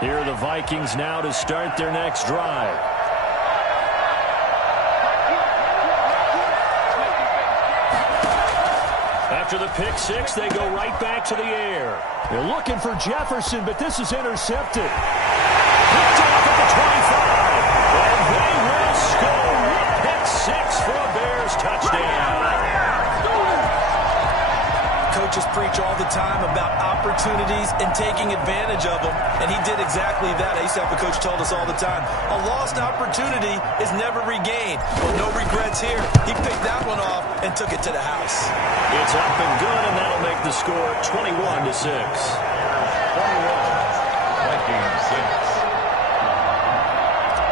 Here are the Vikings now to start their next drive. After the pick six, they go right back to the air. They're looking for Jefferson, but this is intercepted. Picked off at the 25. And they will score. Pick six for a Bears touchdown. Coaches preach all the time about opportunities and taking advantage of them, and he did exactly that. I used to have a coach told us all the time, a lost opportunity is never regained. Well, no regrets here. He picked that one off and took it to the house. It's up and good, and that'll make the score 21-6. 21, Vikings 6.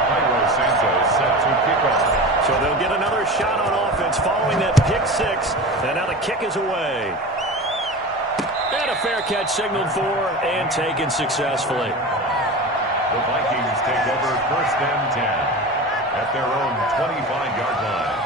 Cairo Santos set to kick off. So they'll get another shot on offense following that pick six, and now the kick is away. And a fair catch signaled for and taken successfully. The Vikings take over first and 10 at their own 25-yard line.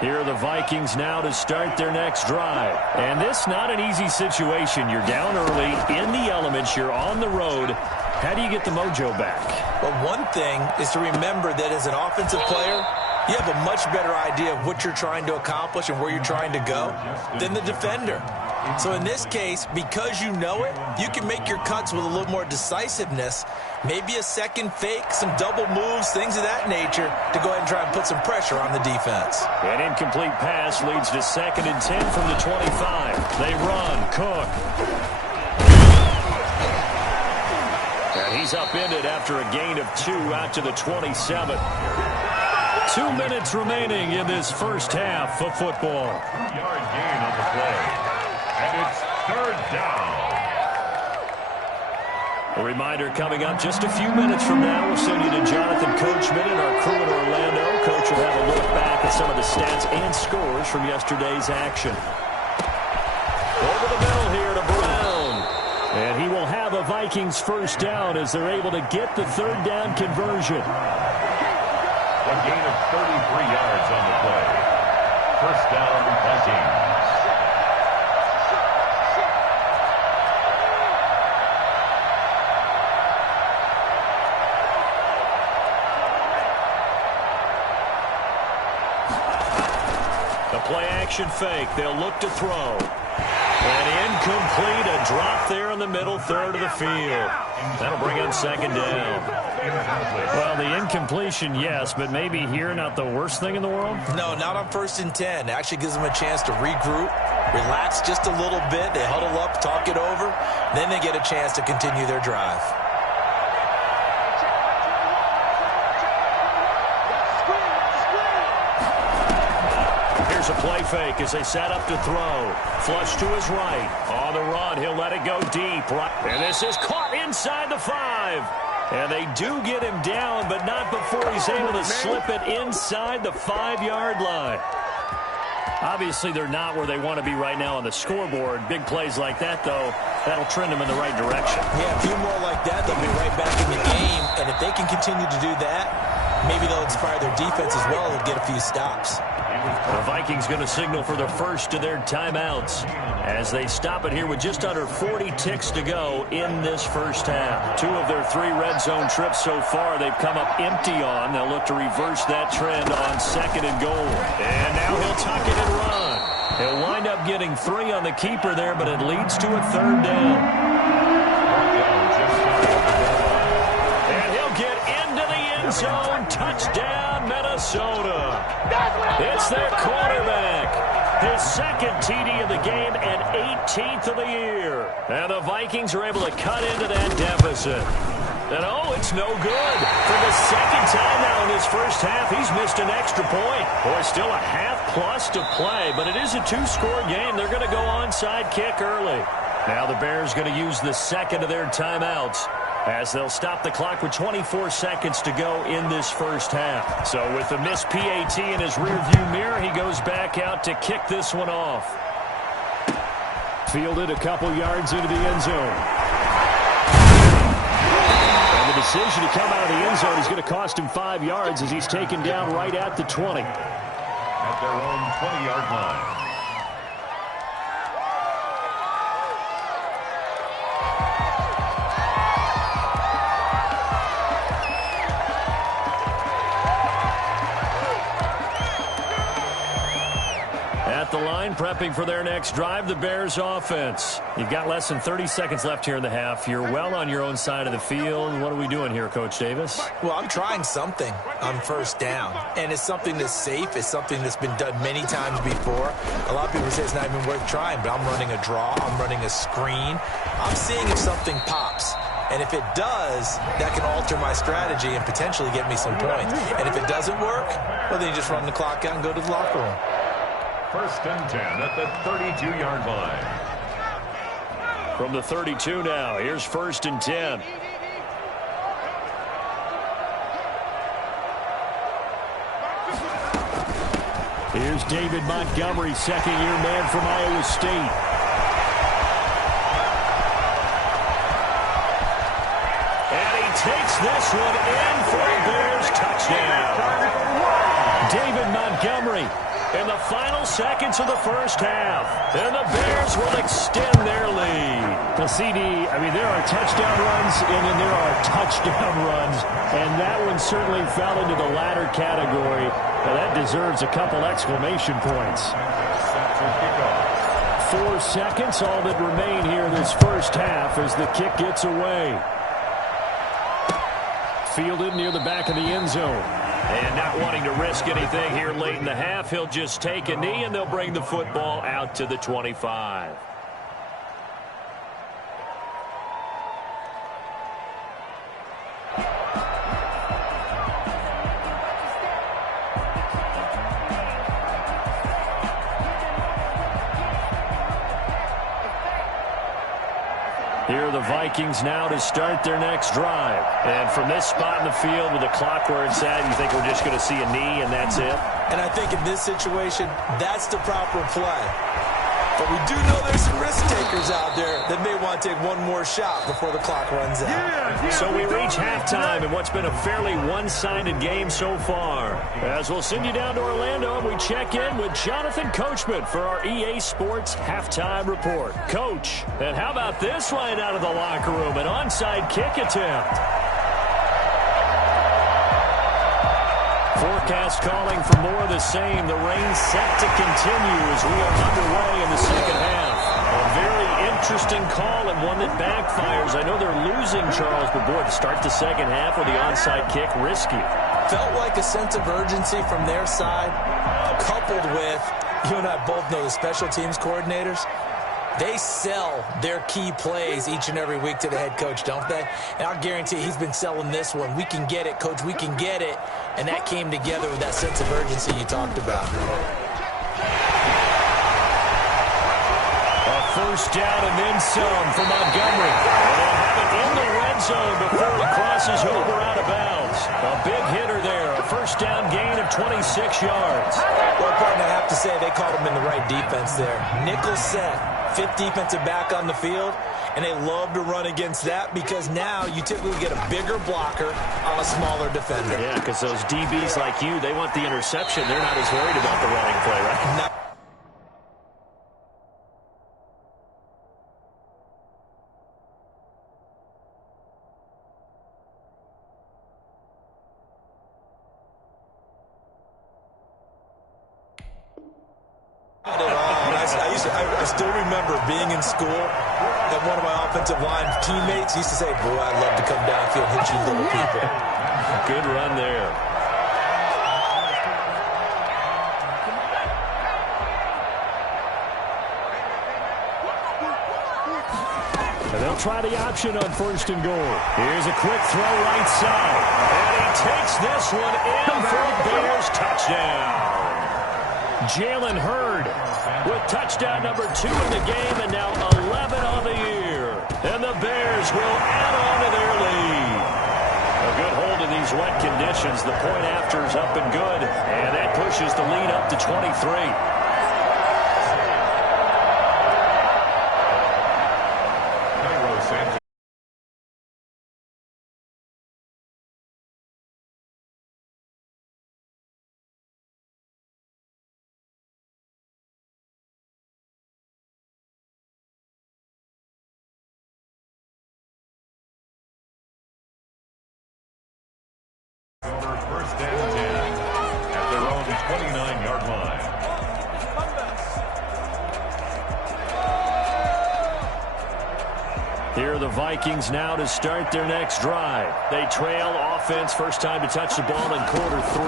Here are the Vikings now to start their next drive. And this not an easy situation. You're down early, in the elements, you're on the road. How do you get the mojo back? Well, one thing is to remember that as an offensive player, you have a much better idea of what you're trying to accomplish and where you're trying to go than the defender. So in this case, because you know it, you can make your cuts with a little more decisiveness, maybe a second fake, some double moves, things of that nature, to go ahead and try and put some pressure on the defense. An incomplete pass leads to 2nd and 10 from the 25. They run. Cook. And he's upended after a gain of 2 out to the 27. 2 minutes remaining in this first half of football. 2-yard gain on the play. And it's third down. A reminder coming up just a few minutes from now. We'll send you to Jonathan Coachman and our crew in Orlando. Coach will have a look back at some of the stats and scores from yesterday's action. Over the middle here to Brown. And he will have a Vikings first down as they're able to get the third down conversion. A gain of 33 yards on the play. First down, Vikings. The play-action fake. They'll look to throw. And incomplete. A drop there in the middle third of the field. That'll bring up second down. Well, the incompletion, yes, but maybe here not the worst thing in the world? No, not on 1st and 10. It actually gives them a chance to regroup, relax just a little bit. They huddle up, talk it over. Then they get a chance to continue their drive. Here's a play fake as they set up to throw. Flush to his right. On the run, he'll let it go deep. And this is caught inside the 5. And they do get him down, but not before he's able to slip it inside the 5-yard line. Obviously, they're not where they want to be right now on the scoreboard. Big plays like that, though, that'll trend them in the right direction. Yeah, a few more like that, they'll be right back in the game. And if they can continue to do that, maybe they'll inspire their defense as well and get a few stops. The Vikings going to signal for the first of their timeouts as they stop it here with just under 40 ticks to go in this first half. 2 of their 3 red zone trips so far they've come up empty on. They'll look to reverse that trend on 2nd and goal. And now he'll tuck it and run. He'll wind up getting 3 on the keeper there, but it leads to a third down. And he'll get into the end zone. Touchdown, Minnesota. It's their quarterback. His 2nd TD of the game and 18th of the year. And the Vikings are able to cut into that deficit. And oh, it's no good. For the 2nd time now in his first half, he's missed an extra point. Boy, still a half plus to play, but it is a 2-score game. They're going to go onside kick early. Now the Bears going to use the 2nd of their timeouts as they'll stop the clock with 24 seconds to go in this first half. So with the missed PAT in his rearview mirror, he goes back out to kick this one off. Fielded a couple yards into the end zone. And the decision to come out of the end zone is going to cost him 5 yards as he's taken down right at the 20. at their own 20-yard line. At the line, prepping for their next drive, the Bears offense. You've got less than 30 seconds left here in the half. You're well on your own side of the field. What are we doing here, Coach Davis? Well, I'm trying something on first down, and it's something that's safe. It's something that's been done many times before. A lot of people say it's not even worth trying, but I'm running a draw. I'm running a screen. I'm seeing if something pops. And if it does, that can alter my strategy and potentially get me some points. And if it doesn't work, well, then you just run the clock out and go to the locker room. First and 10 at the 32-yard line. From the 32 now, here's first and 10. Here's David Montgomery, second-year man from Iowa State. And he takes this one in for a Bears touchdown. David Montgomery in the final seconds of the first half. And the Bears will extend their lead. Well, CD, I mean, there are touchdown runs and then there are touchdown runs. And that one certainly fell into the latter category. Now, that deserves a couple exclamation points. 4 seconds, all that remain here this first half as the kick gets away. Fielded near the back of the end zone. And not wanting to risk anything here late in the half, he'll just take a knee and they'll bring the football out to the 25. Here are the Vikings now to start their next drive. And from this spot in the field with the clock where it's at, you think we're just going to see a knee and that's it? And I think in this situation, that's the proper play. But we do know there's some risk takers out there that may want to take one more shot before the clock runs out. So we reach halftime in what's been a fairly one-sided game so far. As we'll send you down to Orlando and we check in with Jonathan Coachman for our EA Sports Halftime Report. Coach, and how about this line out of the locker room? An onside kick attempt. Forecast calling for more of the same. The rain set to continue as we are underway in the second half. A very interesting call and one that backfires. I know they're losing, Charles, but boy, to start the second half with the onside kick, risky. Felt like a sense of urgency from their side, coupled with, you and I both know the special teams coordinators. They sell their key plays each and every week to the head coach, don't they? And I guarantee he's been selling this one. We can get it, coach. We can get it. And that came together with that sense of urgency you talked about. A first down and then some for Montgomery. And they'll have it in the red zone before he crosses over out of bounds. A big hitter there. A first down gain of 26 yards. Well, partner, I have to say they caught him in the right defense there. Nickel set. Fifth defensive back on the field, and they love to run against that because now you typically get a bigger blocker on a smaller defender. Yeah, because those DBs like you, they want the interception. They're not as worried about the running play, right? No. I still remember being in school and one of my offensive line teammates used to say, boy, I'd love to come downfield and hit you little people. Good run there. And they'll try the option on first and goal. Here's a quick throw right side. And he takes this one in for a Bears touchdown. Jalen Hurd with touchdown number 2 in the game and now 11 on the year. And the Bears will add on to their lead. A good hold in these wet conditions. The point after is up and good. And that pushes the lead up to 23. Over first and 10 at their own 29-yard line. Here are the Vikings now to start their next drive. They trail offense, first time to touch the ball in quarter 3,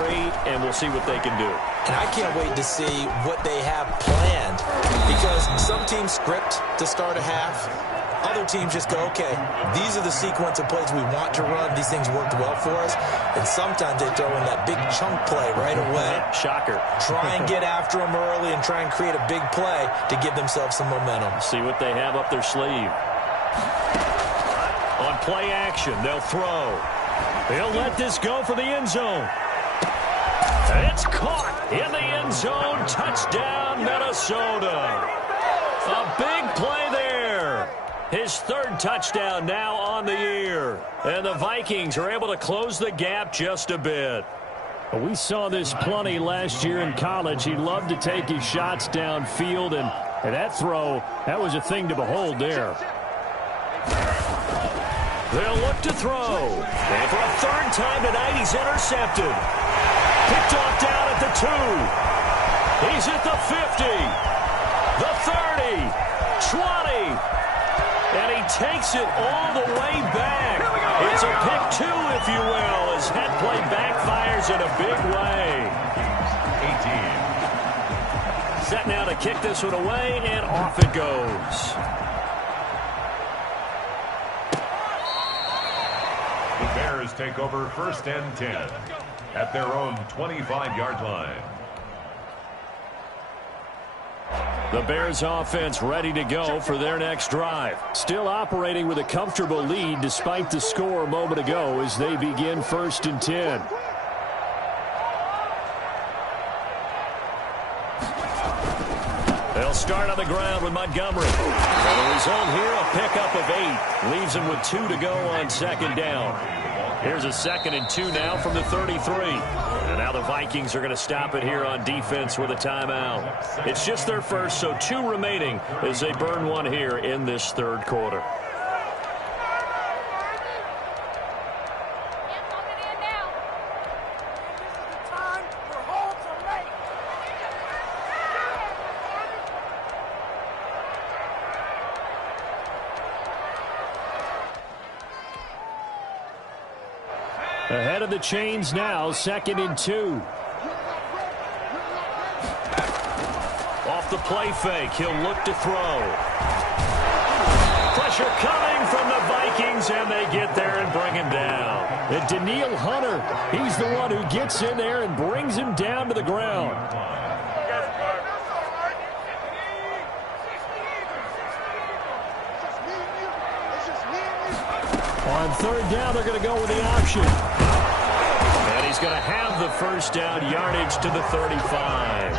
and we'll see what they can do. And I can't wait to see what they have planned, because some teams script to start a half. Other teams just go, okay, these are the sequence of plays we want to run. These things worked well for us. And sometimes they throw in that big chunk play right away. Shocker. Try and get after them early and try and create a big play to give themselves some momentum. See what they have up their sleeve. On play action, they'll throw. He'll let this go for the end zone. It's caught in the end zone. Touchdown, Minnesota. A big play there. His third touchdown now on the year. And the Vikings are able to close the gap just a bit. We saw this plenty last year in college. He loved to take his shots downfield, and that throw, that was a thing to behold there. They'll look to throw. And for a third time tonight, he's intercepted. Picked off down at the 2. He's at the 50. The 30. 20. And he takes it all the way back. It's a pick 2, if you will, as that play backfires in a big way. 18. Set now to kick this one away, and off it goes. The Bears take over first and 10 at their own 25-yard line. The Bears offense ready to go for their next drive. Still operating with a comfortable lead despite the score a moment ago as they begin first and 10. They'll start on the ground with Montgomery. And the result here, a pickup of 8. Leaves them with 2 to go on second down. Here's a 2nd and 2 now from the 33. And now the Vikings are going to stop it here on defense with a timeout. It's just their first, so 2 remaining as they burn one here in this third quarter. Ahead of the chains now, 2nd and 2. Off the play fake, he'll look to throw. Pressure coming from the Vikings, and they get there and bring him down. And Daniil Hunter, he's the one who gets in there and brings him down to the ground. On third down, they're going to go with the option. And he's going to have the first down, yardage to the 35.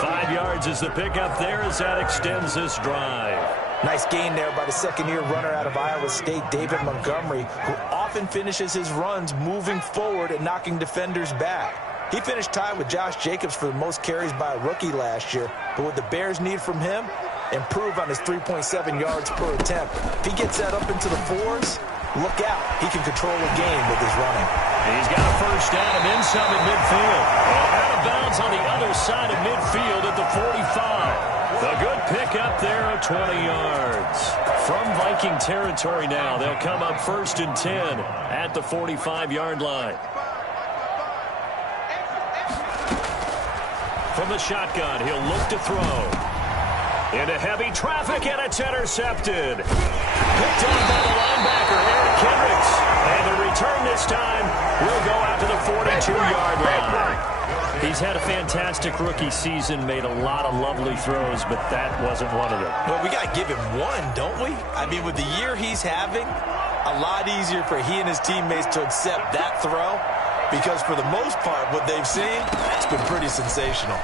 5 yards is the pickup there as that extends this drive. Nice gain there by the second-year runner out of Iowa State, David Montgomery, who often finishes his runs moving forward and knocking defenders back. He finished tied with Josh Jacobs for the most carries by a rookie last year, but what the Bears need from him, improve on his 3.7 yards per attempt. If he gets that up into the 4s, look out. He can control the game with his running. He's got a first down and then some at midfield. And out of bounds on the other side of midfield at the 45. A good pickup there of 20 yards. From Viking territory now, they'll come up first and 10 at the 45-yard line. From the shotgun, he'll look to throw. Into heavy traffic, and it's intercepted. Picked on by the linebacker, Eric Kendricks. And the return this time will go out to the 42-yard line. He's had a fantastic rookie season, made a lot of lovely throws, but that wasn't one of them. Well, we got to give him one, don't we? I mean, with the year he's having, a lot easier for he and his teammates to accept that throw, because for the most part, what they've seen, it's been pretty sensational.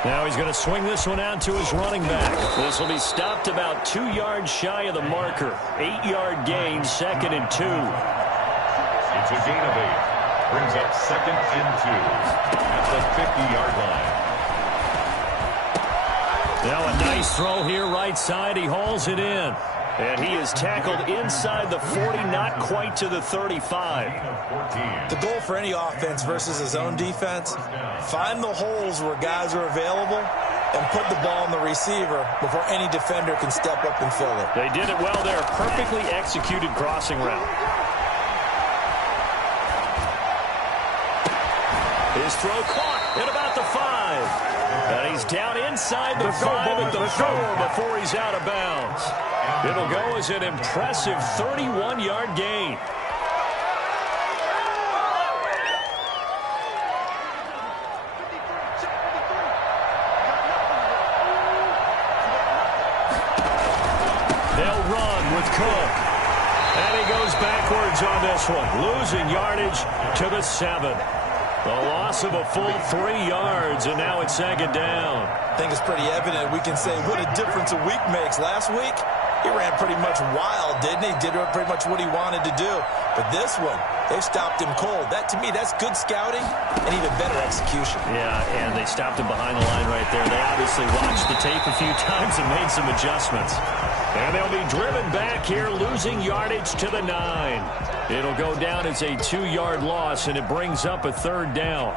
Now he's going to swing this one out to his running back. This will be stopped about 2 yards shy of the marker. 8-yard gain, 2nd and 2. It's a gain of 8. Brings up 2nd and 2 at the 50-yard line. Now a nice throw here right side. He hauls it in. And he is tackled inside the 40, not quite to the 35. The goal for any offense versus a zone defense, find the holes where guys are available and put the ball on the receiver before any defender can step up and fill it. They did it well there. Perfectly executed crossing route. His throw caught at about the 5. And he's down inside the 5 at the 4 before he's out of bounds. It'll go as an impressive 31-yard gain. They'll run with Cook. And he goes backwards on this one, losing yardage to the 7. The loss of a full 3 yards, and now it's second down. I think it's pretty evident we can say what a difference a week makes. Last week, he ran pretty much wild, didn't he? Did pretty much what he wanted to do. But this one, they've stopped him cold. That, to me, that's good scouting and even better execution. Yeah, and they stopped him behind the line right there. They obviously watched the tape a few times and made some adjustments. And they'll be driven back here, losing yardage to the 9. It'll go down as a 2-yard loss, and it brings up a third down.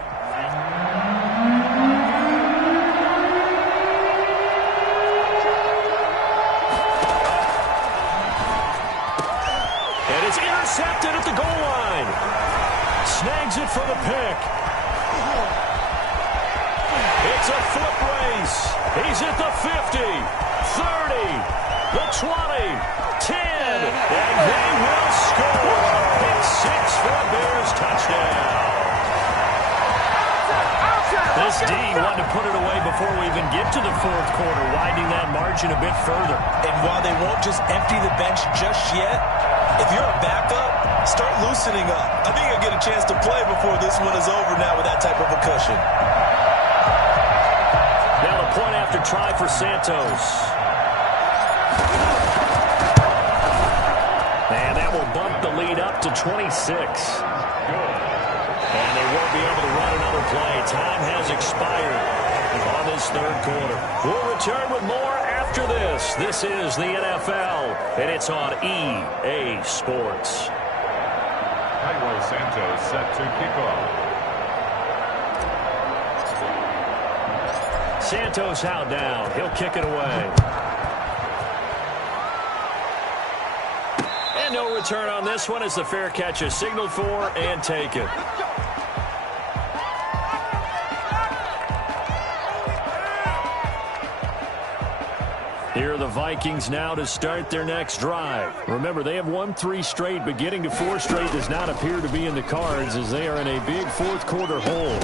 And it's intercepted at the goal line. Snags it for the pick. It's a foot race. He's at the 50, 30. The 20, 10, and they will score. Pick 6 for a Bears touchdown. This D wanted to put it away before we even get to the fourth quarter, widening that margin a bit further. And while they won't just empty the bench just yet, if you're a backup, start loosening up. I think you'll get a chance to play before this one is over now with that type of a cushion. Now the point after try for Santos. And that will bump the lead up to 26. And they won't be able to run another play. Time has expired on this third quarter. We'll return with more after this. This is the NFL, and it's on EA Sports. Cairo Santos set to kick off. Santos out now. He'll kick it away. No return on this one as the fair catch is signaled for and taken. Here are the Vikings now to start their next drive. Remember, they have won 3 straight, but getting to 4 straight does not appear to be in the cards as they are in a big fourth quarter hole.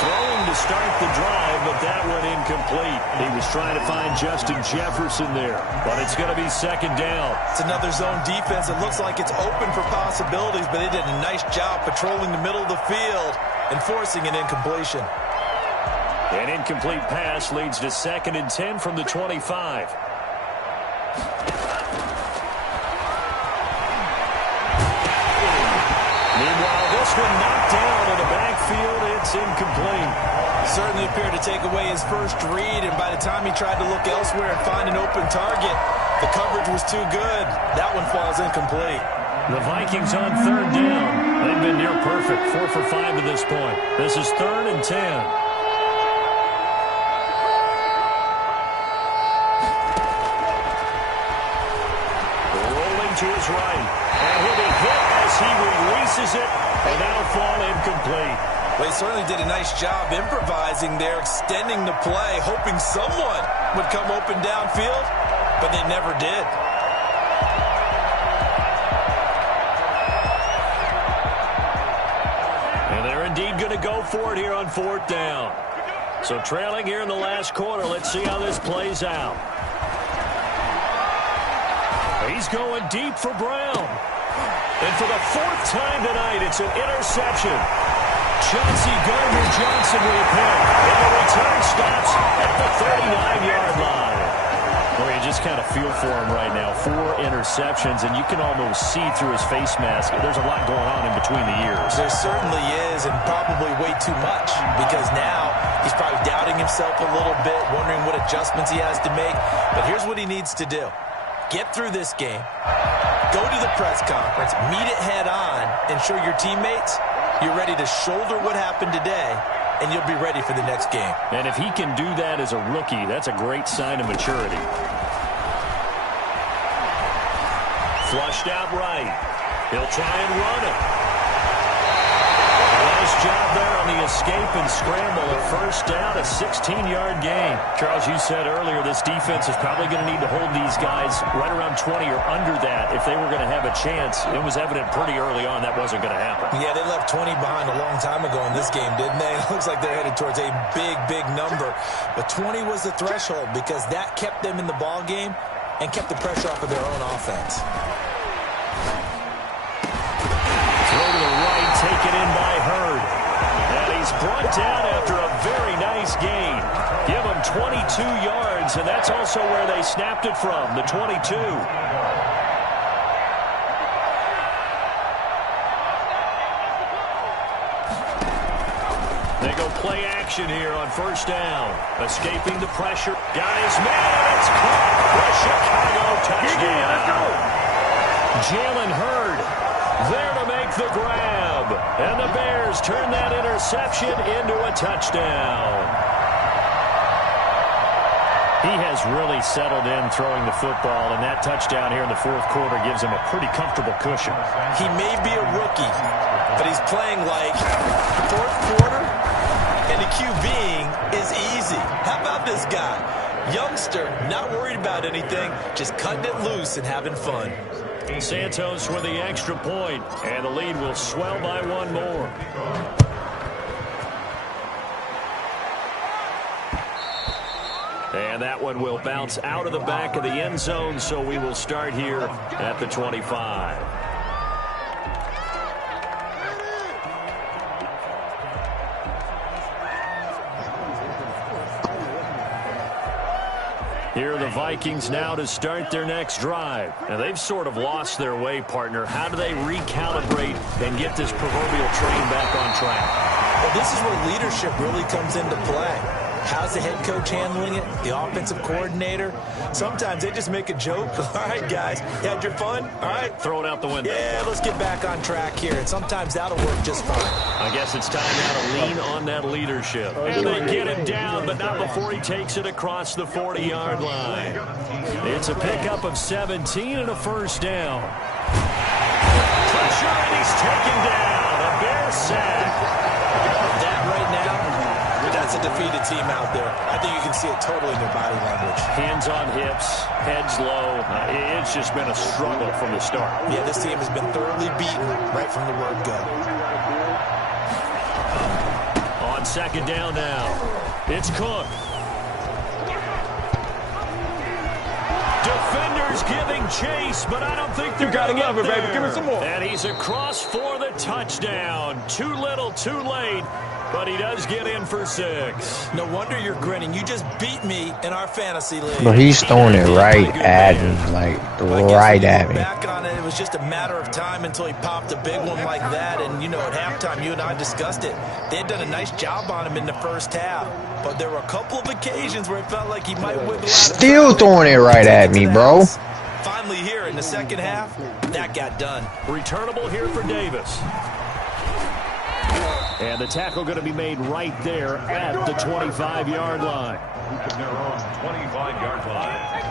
Throwing to start the drive, but that one incomplete. He was trying to find Justin Jefferson there, but it's going to be second down. It's another zone defense. It looks like it's open for possibilities, but they did a nice job patrolling the middle of the field and forcing an incompletion. An incomplete pass leads to 2nd and 10 from the 25. Meanwhile, this one knocked down in the backfield. It's incomplete. Certainly appeared to take away his first read, and by the time he tried to look elsewhere and find an open target, the coverage was too good. That one falls incomplete. The Vikings on third down. They've been near perfect, 4 for 5 to this point. This is 3rd and 10. To his right, and he'll be hit as he releases it, and that'll fall incomplete. Well, he certainly did a nice job improvising there, extending the play, hoping someone would come open downfield, but they never did. And they're indeed going to go for it here on 4th down. So trailing here in the last quarter, let's see how this plays out. He's going deep for Brown. And for the 4th time tonight, it's an interception. Chauncey Gardner-Johnson with a pick. And the return stops at the 39-yard line. Well, you just kind of feel for him right now. 4 interceptions, and you can almost see through his face mask. There's a lot going on in between the ears. There certainly is, and probably way too much, because now he's probably doubting himself a little bit, wondering what adjustments he has to make. But here's what he needs to do. Get through this game. Go to the press conference, meet it head on, and show your teammates you're ready to shoulder what happened today, and you'll be ready for the next game. And if he can do that as a rookie, that's a great sign of maturity. Flushed out right. He'll try and run it. Nice job there on the escape and scramble. A first down, a 16-yard gain. Charles, you said earlier this defense is probably going to need to hold these guys right around 20 or under that if they were going to have a chance. It was evident pretty early on that wasn't going to happen. Yeah, they left 20 behind a long time ago in this game, didn't they? It looks like they're headed towards a big, big number. But 20 was the threshold because that kept them in the ball game and kept the pressure off of their own offense. Throw to the right, taken in by Hurd. And he's brought down after a very nice gain. Give him 22 yards, and that's also where they snapped it from, the 22. They go play action here on first down. Escaping the pressure. Got his man, and it's caught for a Chicago touchdown. Let's go. Jalen Hurd there to make the grab. And the Bears turn that interception into a touchdown. He has really settled in throwing the football, and that touchdown here in the fourth quarter gives him a pretty comfortable cushion. He may be a rookie, but he's playing like fourth quarter, and the QBing is easy. How about this guy? Youngster, not worried about anything, just cutting it loose and having fun. Santos with the extra point, and the lead will swell by one more. And that one will bounce out of the back of the end zone, so we will start here at the 25. Here are the Vikings now to start their next drive. And they've sort of lost their way, partner. How do they recalibrate and get this proverbial train back on track? Well, this is where leadership really comes into play. How's the head coach handling it? The offensive coordinator? Sometimes they just make a joke. All right, guys, you had your fun? All right. Throw it out the window. Yeah, let's get back on track here. And sometimes that'll work just fine. I guess it's time now to lean on that leadership. And they get him down, but not before he takes it across the 40-yard line. It's a pickup of 17 and a first down. Pressure, and he's taken down. A Bear sack. That right now, that's a defeated team out there. I think you can see it totally in their body language. Hands on hips, heads low. It's just been a struggle from the start. Yeah, this team has been thoroughly beaten right from the word go. On second down now, it's Cook. Defenders giving chase, but I don't think they're going to get there. Baby. Give me some more. And he's across for the touchdown. Too little, too late. But he does get in for 6. No wonder you're grinning. You just beat me in our fantasy league. But he's throwing it right at me, like right at me. Back on it, it was just a matter of time until he popped a big one like that. And, you know, at halftime, you and I discussed it. They had done a nice job on him in the first half. But there were a couple of occasions where it felt like he might wiggle out. Still throwing it right at me, bro. Finally here in the second half, that got done. Returnable here for Davis. And the tackle going to be made right there at the 25-yard line. Their own 25-yard line.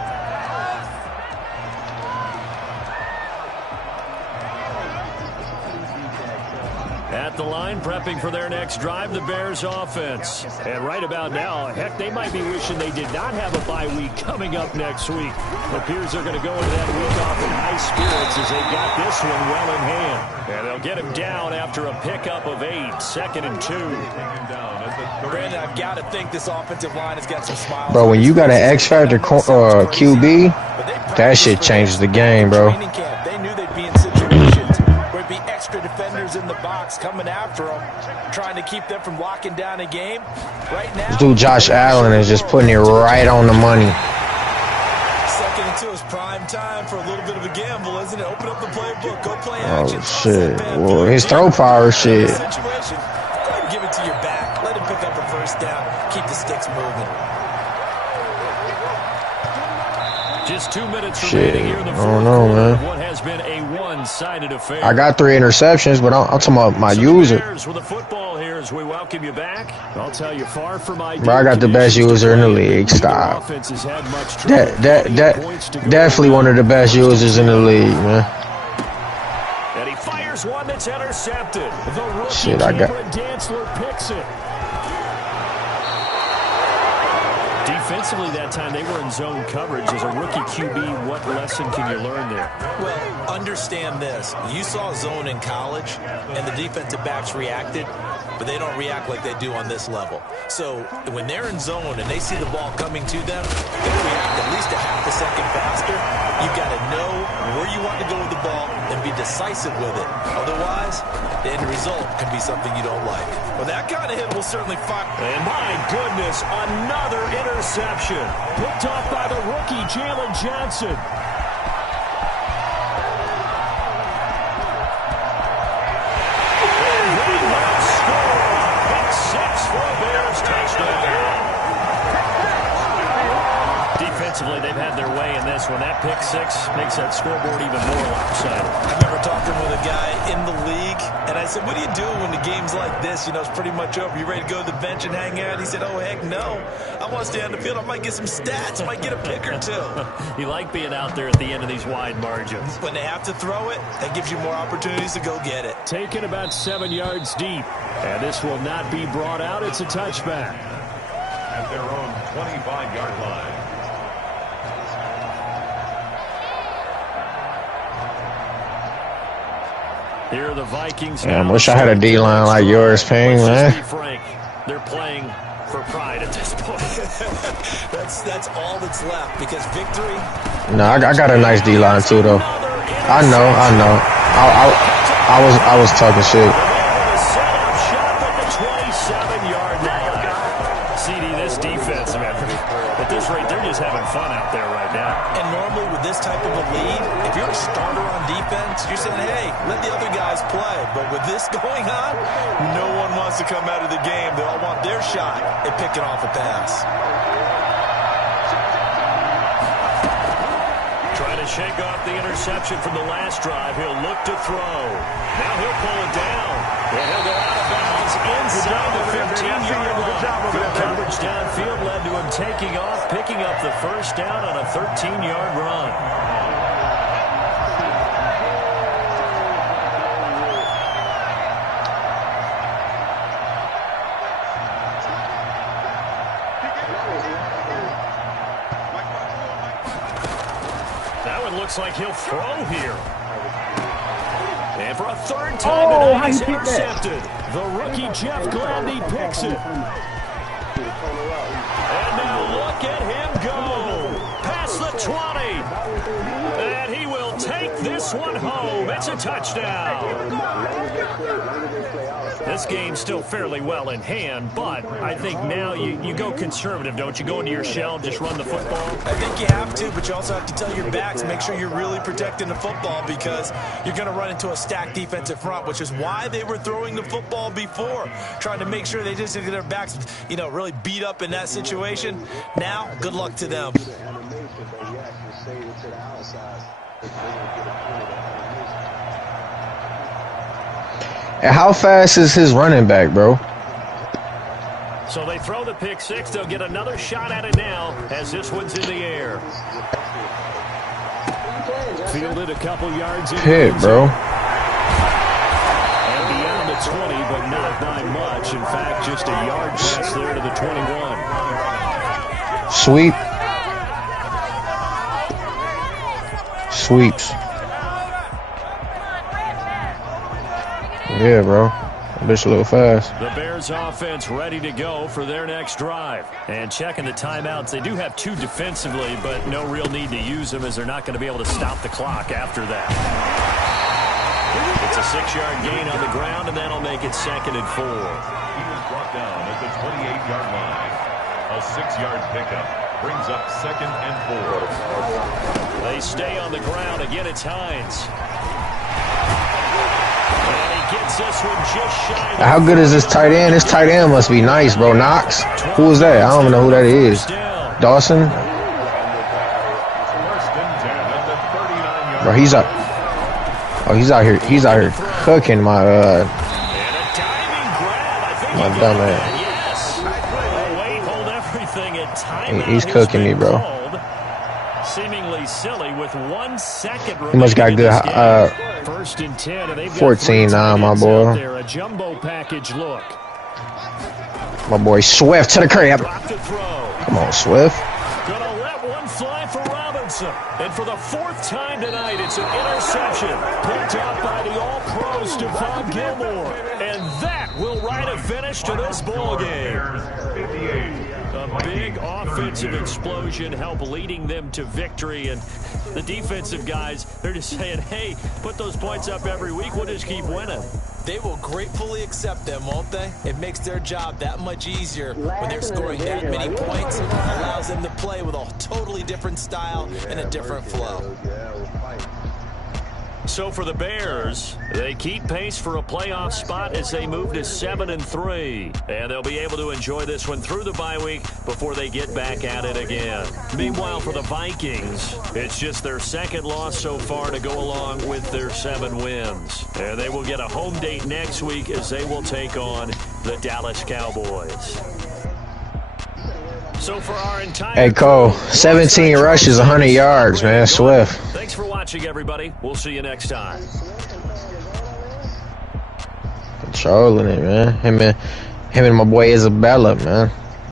At the line, prepping for their next drive, the Bears offense. And right about now, heck, they might be wishing they did not have a bye week coming up next week. It appears they're going to go into that week off in high spirits as they got this one well in hand. And they'll get him down after a pickup of 8, 2nd and 2. Brandon, I've got to think this offensive line has got some smiles. Bro, when you got an X-Factor QB, that shit changes the game, bro. They knew they'd be in situations where it'd be extra defenders in the box coming after them, trying to keep them from locking down a game. Right now, This dude Josh Allen is just putting it right on the money. 2nd and 2 is prime time for a little bit of a gamble, isn't it? Open up the playbook, go play action. Oh, shit. Well, his throw power shit. Situation. Go ahead and give it to your back. Let him pick up a first down. Keep the sticks moving. Just 2 minutes Shit, remaining here in the I fourth don't know, quarter man. of what has been a one-sided affair. I got 3 interceptions, but I'm talking about my So user. the Bears with the football here as we welcome you back. I'll tell you, far from ideal Bro, I got the best conditions to user in the play, league. neither Stop. offense has had much trouble. Plenty of points to go Definitely one of the best around. users in the league, man. And he fires one that's intercepted. The rookie Shit, I got. Cameron Dantzler picks it. Defensively that time, they were in zone coverage. As a rookie QB, what lesson can you learn there? Well, understand this. You saw zone in college, and the defensive backs reacted, but they don't react like they do on this level. So when they're in zone and they see the ball coming to them, they react at least a half a second faster. You've got to know where you want to go with the ball and be decisive with it. Otherwise, the end result can be something you don't like. Well, that kind of hit will certainly fire. And my goodness, another interception. Picked off by the rookie, Jalen Johnson. And they will score. Pick 6 for a Bears touchdown. Defensively, they've had their way in this one. That pick 6 makes that scoreboard even more lopsided. I remember talking with a guy in the league, and I said, what do you do when the game's like this? You know, it's pretty much over. You ready to go to the bench and hang out? He said, oh, heck no. I want to stay on the field. I might get some stats. I might get a pick or two. You like being out there at the end of these wide margins. When they have to throw it, that gives you more opportunities to go get it. Taken about 7 yards deep. And this will not be brought out. It's a touchback. At their own 25-yard line. Here are the Vikings. Yeah, I wish I had a D-line like yours, Ping, man. Let's just be frank. They're playing for pride at this point. that's all that's left because victory. No, I got a nice D-line too, though. I know. I was talking shit. Setup shot at the 27-yard line. CD, this defense, man, at this rate, they're just having fun out there right now. And normally with this type of a lead, if you're a starter on defense, you're saying, hey, let the other guys play. But with this going on, no one wants to come out of the game. They all want their shot at picking off a pass. Trying to shake off the interception from the last drive. He'll look to throw. Now he'll pull it down. And he'll go out of bounds inside the 15-yard line. Good coverage downfield led to him taking off, picking up the first down on a 13-yard run. Looks like he'll throw here. And for a third time tonight, he's intercepted. The rookie Jeff Gladney picks it. And now look at him go. Past the 20. And he will take this one home. It's a touchdown. This game's still fairly well in hand, but I think now you go conservative, don't you? Go into your shell, just run the football. I think you have to, but you also have to tell your backs, make sure you're really protecting the football because you're going to run into a stacked defensive front, which is why they were throwing the football before, trying to make sure they just get their backs, really beat up in that situation. Now, good luck to them. And how fast is his running back, bro? So they throw the pick 6. They'll get another shot at it now as this one's in the air. Fielded a couple yards in. Hit, bro. And beyond the 20, but not by much. In fact, just a yard pass there to the 21. Sweep. Sweeps. Yeah, bro. Bitch a little fast. The Bears offense ready to go for their next drive. And checking the timeouts, they do have 2 defensively, but no real need to use them as they're not going to be able to stop the clock after that. It's a 6-yard gain on the ground, and that'll make it 2nd and 4. He was brought down at the 28-yard line. A 6-yard pickup brings up 2nd and 4. They stay on the ground. Again, it's Hines. How good is this tight end? This tight end must be nice, bro. Knox? Who is that? I don't even know who that is. Dawson? Bro, he's out. Oh, he's out here. He's out here cooking my my dumb ass. He's cooking me, bro. Seemingly silly with 1 second. He must got good. First and 10, and they've got 14 now, my boy. there, a jumbo package look. My boy Swift to the crib. Come on, Swift. Gonna let one fly for Robinson. And for the 4th time tonight, it's an interception picked up by the all-pro Stephon Gilmore. And that will write a finish to this ball game. A big offensive explosion helped leading them to victory. And the defensive guys, they're just saying, hey, put those points up every week. We'll just keep winning. They will gratefully accept them, won't they? It makes their job that much easier when they're scoring that many points. It allows them to play with a totally different style and a different flow. So for the Bears, they keep pace for a playoff spot as they move to 7-3. And they'll be able to enjoy this one through the bye week before they get back at it again. Meanwhile, for the Vikings, it's just their 2nd loss so far to go along with their 7 wins. And they will get a home date next week as they will take on the Dallas Cowboys. So for our entire Hey, Cole, 17 rushes, 100 yards, man. Swift. Thanks for watching, everybody. We'll see you next time. Controlling it, man. Him and my boy Isabella, man.